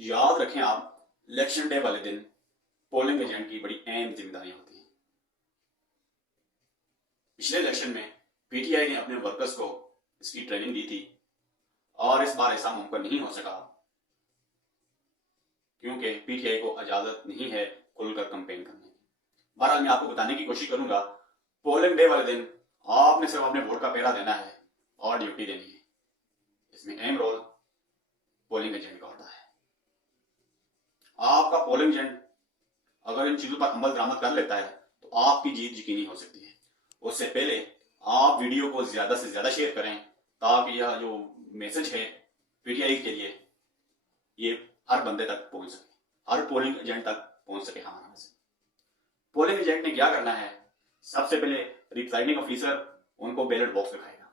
याद रखें आप, इलेक्शन डे वाले दिन पोलिंग एजेंट की बड़ी अहम जिम्मेदारियां होती हैं। पिछले इलेक्शन में पीटीआई ने अपने वर्कर्स को इसकी ट्रेनिंग दी थी और इस बार ऐसा मुमकिन नहीं हो सका क्योंकि पीटीआई को इजाजत नहीं है खुलकर कैंपेन करने की। बहरहाल मैं आपको बताने की कोशिश करूंगा, पोलिंग डे वाले दिन आपने सिर्फ अपने वोट का पहरा देना है और ड्यूटी देनी है। इसमें अहम रोल पोलिंग एजेंट का होता है। आपका पोलिंग एजेंट अगर इन चीजों पर अमल दरामद कर लेता है तो आपकी जीत यकीनी हो सकती है। उससे पहले आप वीडियो को ज्यादा से ज्यादा शेयर करें ताकि यह जो मैसेज है पीटीआई के लिए ये हर बंदे तक पहुंच सके, हर पोलिंग एजेंट तक पहुंच सके हमारा मैसेज। पोलिंग एजेंट ने क्या करना है, सबसे पहले रिप्रेजेंटिंग ऑफिसर उनको बैलेट बॉक्स दिखाएगा।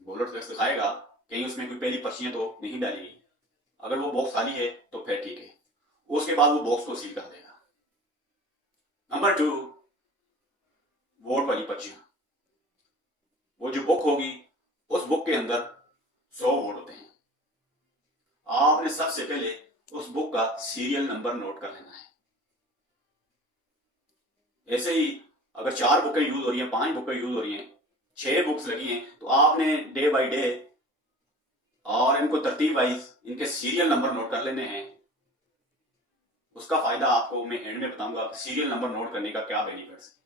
बैलेट बॉक्स दिखाएगा, कहीं उसमें कोई पहली पर्चियां तो नहीं डालेगी। अगर वो बॉक्स खाली है तो फिर ठीक है, उसके बाद वो बॉक्स को सील कर देगा। नंबर 2, वोट वाली पर्चियां। वो जो बुक होगी उस बुक के अंदर 100 वोट होते हैं। आपने सबसे पहले उस बुक का सीरियल नंबर नोट कर लेना है। ऐसे ही अगर 4 बुकें यूज हो रही हैं, 5 बुकें यूज हो रही हैं, 6 बुक्स लगी हैं, तो आपने डे बाय डे और इनको तरतीब वाइज इनके सीरियल नंबर नोट कर लेने हैं। उसका फायदा आपको मैं एंड में बताऊंगा सीरियल नंबर नोट करने का क्या बेनिफिट्स है।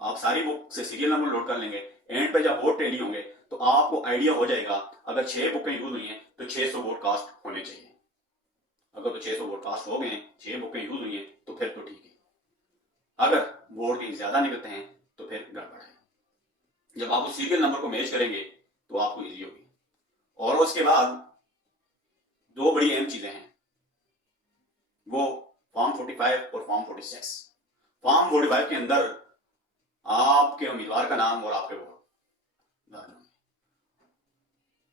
आप सारी बुक से सीरियल नंबर नोट कर लेंगे, एंड पे जब वोट टैली होंगे तो आपको आइडिया हो जाएगा अगर 6 बुकें यूज हुई हैं तो 600 वोट कास्ट होने चाहिए। अगर तो 600 वोट कास्ट हो गए, 6 बुकें यूज हुई हैं तो फिर तो ठीक है। अगर वोट कहीं ज्यादा निकलते हैं तो फिर गड़बड़ है। जब आप उस सीरियल नंबर को मैच करेंगे तो आपको इजी होगी। और उसके बाद 2 बड़ी अहम चीजें हैं, वो फॉर्म 45 और फॉर्म 46। फॉर्म 45 के अंदर आपके उम्मीदवार का नाम और आपके वोट डालने,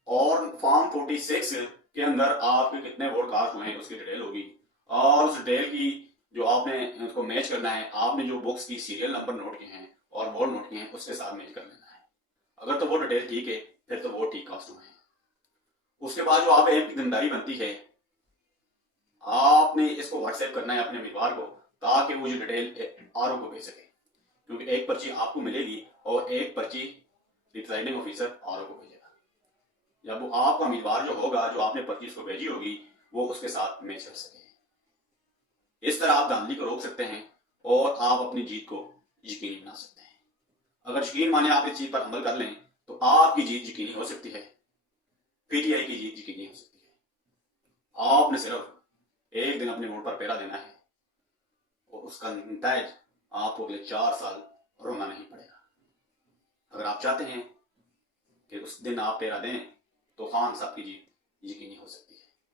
और फॉर्म 46 के अंदर आपके कितने वोट कास्ट हुए हैं उसकी डिटेल होगी। और उस डिटेल की जो आपने उसको मैच करना है, आपने जो बुक्स की सीरियल नंबर नोट किए हैं और वोट नोट किए हैं उसके साथ मैच कर लेना है। अगर तो वो डिटेल ठीक है फिर तो वोट ठीक कास्ट हुए हैं। उसके बाद जो आप एक जिम्मेदारी बनती है, आपने इसको व्हाट्सएप करना है अपने उम्मीदवार को ताकि वो जो डिटेल आरओ को भेज सके, क्योंकि एक पर्ची आपको मिलेगी और एक पर्ची रिप्रेजेंटिंग ऑफिसर आरओ को भेजेगा। जब वो आपका उम्मीदवार जो होगा, जो आपने पर्ची उसको भेजी होगी, वो उसके साथ मैच कर सके। इस तरह आप धांधली को रोक सकते हैं और आप अपनी जीत को यकीनी बना सकते हैं। अगर यकीन माने आप इस चीज पर अमल कर लें तो आपकी जीत यकीनी हो सकती है, पीटीआई की जीत यकीनी हो सकती है। आपने सिर्फ एक दिन अपने वोट पर पहरा देना है और उसका नतीजा आपको अगले 4 साल रोना नहीं पड़ेगा। अगर आप चाहते हैं कि उस दिन आप पहरा दें तो खान साहब की जीत यकीनी हो सकती है।